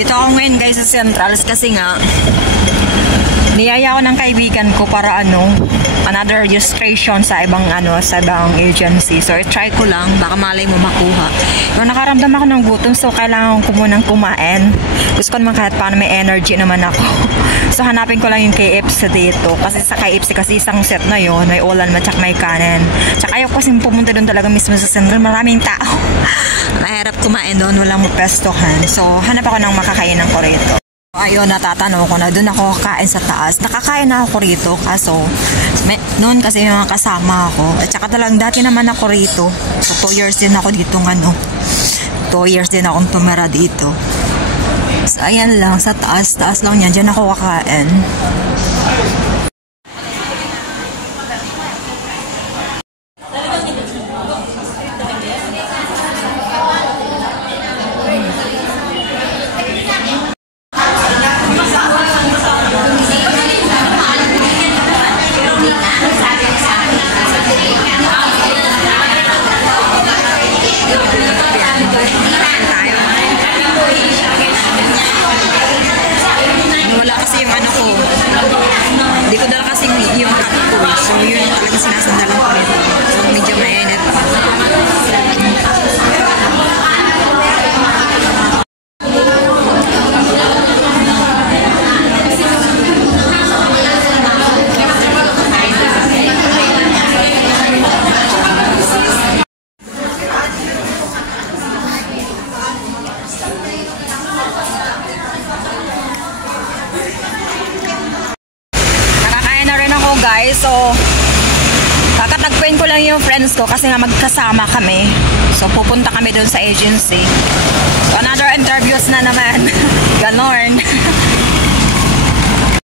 Dito ako ngayon guys sa Centrals kasi nga niyaya ako ng kaibigan ko para another registration sa ibang agency. So i-try ko lang, baka malay mo makuha. Pero nakaramdam ako ng gutom, so kailangan ko munang kumain. Gusto ko naman kahit paano may energy naman ako. So hanapin ko lang yung KFC dito. Kasi sa KFC kasi isang set na yon, may ulan at may kanin. Tsaka ayaw kasi pumunta doon talaga mismo sa Central. Maraming tao. Mahirap kumain doon, walang mapestohan. So hanap ako ng makakainan ko rito. Ayun, natatanaw ko na doon ako kakain sa taas. Nakakain na ako rito kaso noon kasi yung mga kasama ako. At saka talagang dati naman ako rito. So 2 years din ako dito 2 years din akong tumira dito. So ayan lang, sa taas lang yan. Diyan ako kakain. Wala kasi yung ko. Hindi ko dala kasi yung cup ko. So yun talaga sinasandalan ko nito. So medyo mainit. Guys, so kakatagpuin ko lang yung friends ko kasi nga magkasama kami. So pupunta kami doon sa agency. So another interviews na naman. Ganon.